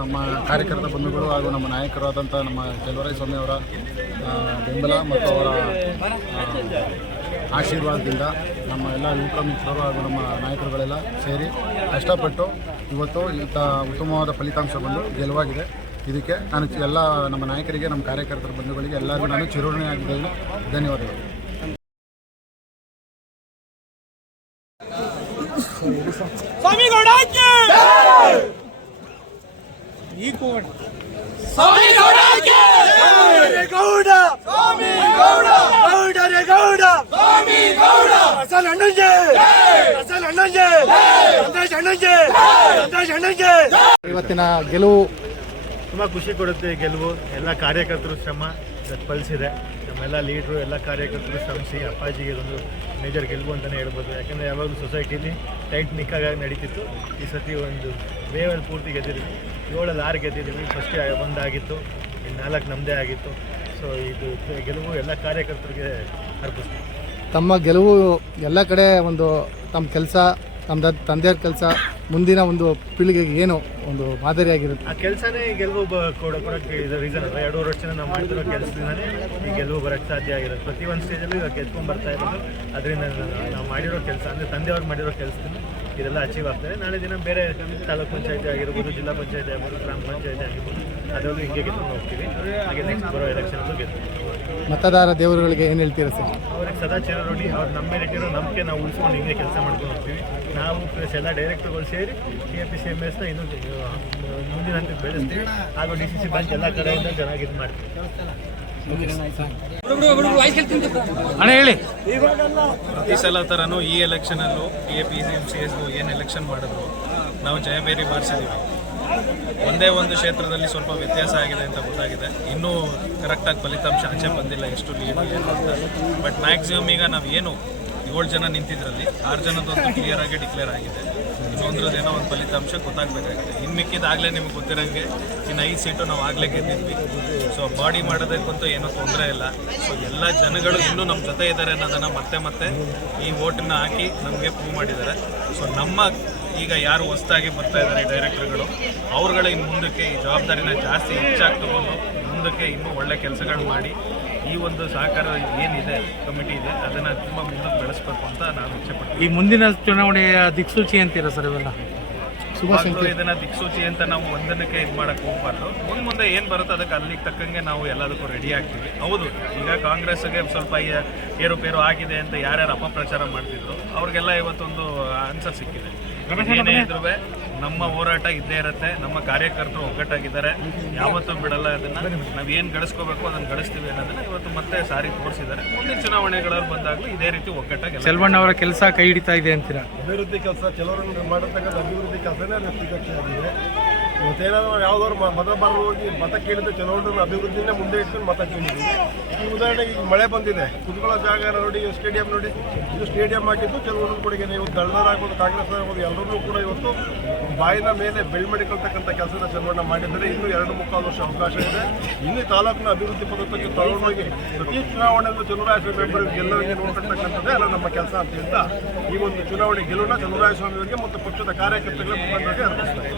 ನಮ್ಮ ಕಾರ್ಯಕರ್ತ ಬಂಧುಗಳು ಹಾಗೂ ನಮ್ಮ ನಾಯಕರಾದಂಥ ನಮ್ಮ ಚೆಲುವರಾಯ ಸ್ವಾಮಿ ಅವರ ಬೆಂಬಲ ಮತ್ತು ಅವರ ಆಶೀರ್ವಾದದಿಂದ ನಮ್ಮ ಎಲ್ಲ ಯುವಕ ಮಿತ್ರರು ಹಾಗೂ ನಮ್ಮ ನಾಯಕರುಗಳೆಲ್ಲ ಸೇರಿ ಕಷ್ಟಪಟ್ಟು ಇವತ್ತು ಇಂಥ ಉತ್ತಮವಾದ ಫಲಿತಾಂಶ ಬಂದು ಗೆಲುವಾಗಿದೆ. ಇದಕ್ಕೆ ನಾನು ಎಲ್ಲ ನಮ್ಮ ನಾಯಕರಿಗೆ, ನಮ್ಮ ಕಾರ್ಯಕರ್ತರ ಬಂಧುಗಳಿಗೆ ಎಲ್ಲರಿಗೂ ನಾನು ಚಿರೋಣೆಯಾಗಿದ್ದೇನೆ. ಧನ್ಯವಾದಗಳು. ಸ್ವಾಮಿಗೌಡ ಈ ಕೋಣ ಗೌಡ ಸ್ವಾಮಿ ಗೌಡ! ಗೌಡರೇ ಗೌಡ! ಸ್ವಾಮಿ ಗೌಡ! ಅಸಲ್ ಅಣ್ಣಂಜೆ ಅಸಲ್ ಅಣ್ಣಂಜೆ ಸಂತೋಷ್ ಅಣ್ಣಂಜೆ ಸಂತೋಷ್ ಅಣ್ಣಂಜೆ ಇವತ್ತಿನ ಗೆಲುವು ತುಂಬ ಖುಷಿ ಕೊಡುತ್ತೆ ಗೆಲುವು. ಎಲ್ಲ ಕಾರ್ಯಕರ್ತರು ಶ್ರಮ ಫಲಿಸಿದೆ. ನಮ್ಮೆಲ್ಲ ಲೀಡ್ರು ಎಲ್ಲ ಕಾರ್ಯಕರ್ತರು ಶ್ರಮಿಸಿ ಅಪ್ಪಾಜಿಗೆ ಇದೊಂದು ಮೇಜರ್ ಗೆಲುವು ಅಂತಲೇ ಹೇಳ್ಬೋದು. ಯಾಕಂದರೆ ಯಾವಾಗಲೂ ಸೊಸೈಟಿಲಿ ಟೈಟ್ ನಿಕ್ಕಾಗಿ ನಡೀತಿತ್ತು. ಈ ಸತಿ ಒಂದು ವೇವಲ್ಲಿ ಪೂರ್ತಿ ಗೆದ್ದಿದ್ದೀವಿ. ಏಳಲ್ಲಿ ಆರು ಗೆದ್ದಿದ್ದೀವಿ. ಫಸ್ಟ್ ಒಂದಾಗಿತ್ತು. ಇನ್ನು ನಾಲ್ಕು ನಮ್ಮದೇ ಆಗಿತ್ತು. ಸೊ ಇದು ಗೆಲುವು ಎಲ್ಲ ಕಾರ್ಯಕರ್ತರಿಗೆ ಅರ್ಪಿಸ್ತೀವಿ. ತಮ್ಮ ಗೆಲುವು ಎಲ್ಲ ಕಡೆ ಒಂದು ತಮ್ಮ ಕೆಲಸ ತಮ್ಮ ತಂದೆಯವ್ರ ಕೆಲಸ ಮುಂದಿನ ಒಂದು ಪೀಳಿಗೆಗೆ ಏನು ಒಂದು ಮಾದರಿಯಾಗಿರುತ್ತೆ? ಆ ಕೆಲಸನೇ ಗೆಲುವು ಬ ಕೊಡ ಕೊಡೋಕ್ಕೆ ಇದು ರೀಸನ್ ಅಲ್ಲ ಎರಡು ವರ್ಷದಿಂದ ನಾವು ಮಾಡ್ತಿರೋ ಕೆಲಸದಿಂದನೇ ಈ ಗೆಲುವು ಬರೋಕ್ಕೆ ಸಾಧ್ಯ ಆಗಿರೋದು ಪ್ರತಿ ಒಂದು ಸ್ಟೇಜಲ್ಲೂ ಇವಾಗ ಗೆದ್ಕೊಂಡು ಬರ್ತಾ ಇರೋದು. ಅದರಿಂದ ನಾವು ಮಾಡಿರೋ ಕೆಲಸ, ಅಂದರೆ ತಂದೆಯವ್ರು ಮಾಡಿರೋ ಕೆಲಸದಿಂದ ಇದೆಲ್ಲ ಅಚೀವ್ ಆಗ್ತದೆ. ನಾಳೆ ದಿನ ಬೇರೆ ತಾಲೂಕು ಪಂಚಾಯತಿ ಆಗಿರ್ಬೋದು, ಜಿಲ್ಲಾ ಪಂಚಾಯತಿ ಆಗಿರ್ಬೋದು, ಗ್ರಾಮ ಪಂಚಾಯತಿ ಆಗಿರ್ಬೋದು ಹಿಂಗೆ ಗೆದ್ಕೊಂಡು ಹೋಗ್ತೀವಿ. ಹಾಗೆ ನೆಕ್ಸ್ಟ್ ಬರೋ ಎಲೆಕ್ಷನಲ್ಲೂ ಗೆದ್ದು ಮತದಾರ ದೇವರುಗಳಿಗೆ ಏನು ಹೇಳ್ತೀರಾ ಸರ್? ಅವ್ರಿಗೆ ಸದಾ ಚಿರಋಣಿ ಅವ್ರು ನಮ್ಮ ಮೇಲೆ ಇಟ್ಟಿರೋ ನಂಬಿಕೆ ನಾವು ಉಳಿಸ್ಕೊಂಡು ಹಿಂಗೆ ಕೆಲಸ ಮಾಡ್ಕೊಂಡು ಹೋಗ್ತೀವಿ. ನಾವು ಪ್ಲಸ್ ಎಲ್ಲ ಡೈರೆಕ್ಟರ್ಗಳು ಸೇರಿ T A P C M ಎಸ್ನ ಇನ್ನೂ ಮುಂದಿನ ಹಂತಕ್ಕೆ ಬೆಳೆಸ್ತೀವಿ. ಹಾಗೂ ಡಿ ಸಿ ಸಿ ಬ್ಯಾಂಕ್ ಎಲ್ಲ ಕಡೆಯಿಂದ ಚೆನ್ನಾಗಿ ಇದು ಮಾಡ್ತೀವಿ. ಅಣ್ಣ ಹೇಳಿ. ಈ ಸಲ ಥರನೂ ಈ ಎಲೆಕ್ಷನಲ್ಲೂ T A P C M C S ಏನು ಎಲೆಕ್ಷನ್ ಮಾಡಿದ್ರು ನಾವು ಜಯಬೇರಿ ಬಾರಿಸಿದ್ದೀವಿ ಒಂದೇ ಒಂದು ಕ್ಷೇತ್ರದಲ್ಲಿ ಸ್ವಲ್ಪ ವ್ಯತ್ಯಾಸ ಆಗಿದೆ ಅಂತ ಗೊತ್ತಾಗಿದೆ. ಇನ್ನೂ ಕರೆಕ್ಟಾಗಿ ಫಲಿತಾಂಶ ಆಚೆ ಬಂದಿಲ್ಲ, ಎಷ್ಟು ಏನು ಅಂತ. ಬಟ್ ಮ್ಯಾಕ್ಸಿಮಮ್ ಈಗ ನಾವು ಏನು ಏಳು ಜನ ನಿಂತಿದ್ರಲ್ಲಿ, ಆರು ಜನದೊಂದು ಕ್ಲಿಯರ್ ಆಗಿ ಡಿಕ್ಲೇರ್ ಆಗಿದೆ. ಇನ್ನೊಂದ್ರದ್ದು ಏನೋ ಒಂದು ಫಲಿತಾಂಶ ಗೊತ್ತಾಗಬೇಕಾಗಿದೆ. ಇನ್ನು ಮಿಕ್ಕಿದಾಗಲೇ ನಿಮ್ಗೆ ಗೊತ್ತಿರೋಂಗೆ ಇನ್ನು ಐದು ಸೀಟು ನಾವು ಆಗಲೇ ಗೆದ್ದಿದ್ವಿ. ಸೊ ಬಾಡಿ ಮಾಡೋದಕ್ಕಂತೂ ಏನೂ ತೊಂದರೆ ಇಲ್ಲ. ಸೊ ಎಲ್ಲ ಜನಗಳು ಇನ್ನೂ ನಮ್ಮ ಜೊತೆ ಇದ್ದಾರೆ ಅನ್ನೋದನ್ನು ಮತ್ತೆ ಮತ್ತೆ ಈ ಓಟನ್ನ ಹಾಕಿ ನಮಗೆ ಪ್ರೂವ್ ಮಾಡಿದ್ದಾರೆ. ಸೊ ನಮ್ಮ ಈಗ ಯಾರು ಹೊಸದಾಗಿ ಬರ್ತಾ ಇದ್ದಾರೆ ಡೈರೆಕ್ಟರ್ಗಳು ಅವ್ರುಗಳ ಇನ್ನು ಮುಂದಕ್ಕೆ ಈ ಜವಾಬ್ದಾರಿನ ಜಾಸ್ತಿ ಹೆಚ್ಚಾಗಿ ತಗೊಂಡು ಮುಂದಕ್ಕೆ ಇನ್ನೂ ಒಳ್ಳೆ ಕೆಲಸಗಳು ಮಾಡಿ ಈ ಒಂದು ಸಹಕಾರ ಏನಿದೆ ಕಮಿಟಿ ಇದೆ ಅದನ್ನು ತುಂಬ ಮುಂದಕ್ಕೆ ಬೆಳೆಸಬೇಕು ಅಂತ ನಾನು ಇಚ್ಛೆಪಡ್ತೀನಿ. ಈ ಮುಂದಿನ ಚುನಾವಣೆಯ ದಿಕ್ಸೂಚಿ ಅಂತೀರಾ ಸರ್ ಇವೆಲ್ಲ? ಇದನ್ನ ದಿಕ್ಸೂಚಿ ಅಂತ ನಾವು ಒಂದನ್ನಕ್ಕೆ ಇದು ಮಾಡಕ್ ಹೋಗ್ಬಾರ್ದು. ಮುಂದೆ ಮುಂದೆ ಏನು ಬರುತ್ತೋ ಅದಕ್ಕೆ ಅಲ್ಲಿಗೆ ತಕ್ಕಂಗೆ ನಾವು ಎಲ್ಲದಕ್ಕೂ ರೆಡಿ ಆಗ್ತೀವಿ. ಹೌದು ಈಗ ಕಾಂಗ್ರೆಸ್ಗೆ ಸ್ವಲ್ಪ ಏರುಪೇರು ಆಗಿದೆ ಅಂತ ಯಾರ್ಯಾರು ಅಪಪ್ರಚಾರ ಮಾಡ್ತಿದ್ರು ಅವ್ರಿಗೆಲ್ಲ ಇವತ್ತೊಂದು ಆನ್ಸರ್ ಸಿಕ್ಕಿದೆ. ಏನೇ ಇದ್ರೂ ನಮ್ಮ ಹೋರಾಟ ಇದ್ದೇ ಇರುತ್ತೆ. ನಮ್ಮ ಕಾರ್ಯಕರ್ತರು ಒಗ್ಗಟ್ಟಾಗಿದ್ದಾರೆ. ಯಾವತ್ತೂ ಬಿಡಲ್ಲ ಅದನ್ನ ನಾವು ಏನ್ ಗಳಿಸ್ಕೋಬೇಕು ಅದನ್ನ ಗಳಿಸ್ತೀವಿ ಅನ್ನೋದನ್ನ ಇವತ್ತು ಮತ್ತೆ ಸಾರಿ ತೋರಿಸಿದ್ದಾರೆ. ಮುಂದಿನ ಚುನಾವಣೆಗಳವ್ರು ಬಂದಾಗಲೂ ಇದೇ ರೀತಿ ಒಗ್ಗಟ್ಟಾಗಿ ಎಲ್ಲ ಸೆಲ್ವಣ್ಣ ಅವರ ಕೆಲಸ ಕೈ ಹಿಡಿತಾ ಇದೆ ಅಂತೀರಾ? ಅಭಿವೃದ್ಧಿ ಕೆಲಸ ಕೆಲವರು ಮಾಡತಕ್ಕಂಥ ಅಭಿವೃದ್ಧಿ ಕೆಲಸನೇ ಪ್ರತ್ಯಕ್ಷವಾಗಿದೆ ಇವತ್ತೇನಾದ್ರು ಯಾವ್ದಾದ್ರು ಮತ ಬರಲು ಹೋಗಿ ಮತ ಕೇಳಿದ್ರೆ ಕೆಲವೊಂದು ಅಭಿವೃದ್ಧಿನೇ ಮುಂದೆ ಇಟ್ಕೊಂಡು ಮತ ಕೇಳಿದ್ದೀವಿ ಈ ಉದಾಹರಣೆಗೆ ಈಗ ಮಳೆ ಬಂದಿದೆ. ಕುತ್ಕೊಳ್ಳೋ ಜಾಗ ನೋಡಿ ಸ್ಟೇಡಿಯಂ ನೋಡಿ. ಇದು ಸ್ಟೇಡಿಯಂ ಆಗಿದ್ದು ಕೆಲವೊಂದು ಕೊಡುಗೆ. ನೀವು ದಳದರ್ ಆಗ್ಬೋದು ಕಾಂಗ್ರೆಸ್ ಆಗ್ಬೋದು ಎಲ್ಲರೂ ಕೂಡ ಇವತ್ತು ಬಾಯಿನ ಮೇಲೆ ಬೆಳ್ಮಡಿಕೊಳ್ತಕ್ಕಂಥ ಕೆಲಸದ ಚಲವನ್ನ ಮಾಡಿದರೆ ಇನ್ನು ಎರಡು ಮುಕ್ಕಾಲು ವರ್ಷ ಅವಕಾಶ ಇದೆ. ಇಲ್ಲಿ ತಾಲೂಕಿನ ಅಭಿವೃದ್ಧಿ ಪದಕ್ಕೆ ತಗೊಂಡೋಗಿ ಪ್ರತಿ ಚುನಾವಣೆಯಲ್ಲೂ ಚಲುವರಾಯ ಮೆಂಬರ್ ಗೆಲ್ಲುವಿಗೆ ನೋಡ್ಕೊಳ್ತಕ್ಕಂಥದ್ದೇ ಅಲ್ಲ ನಮ್ಮ ಕೆಲಸ ಅಂತ ಹೇಳ್ತಾ ಈ ಒಂದು ಚುನಾವಣೆ ಗೆಲುವನ್ನ ಚಲುವರಾಯ ಸ್ವಾಮಿ ಅವರಿಗೆ ಮತ್ತು ಪಕ್ಷದ ಕಾರ್ಯಕರ್ತರಿಗೆ ಮುಖಂಡರಿಗೆ ಅರ್ಪಿಸ್ತಾರೆ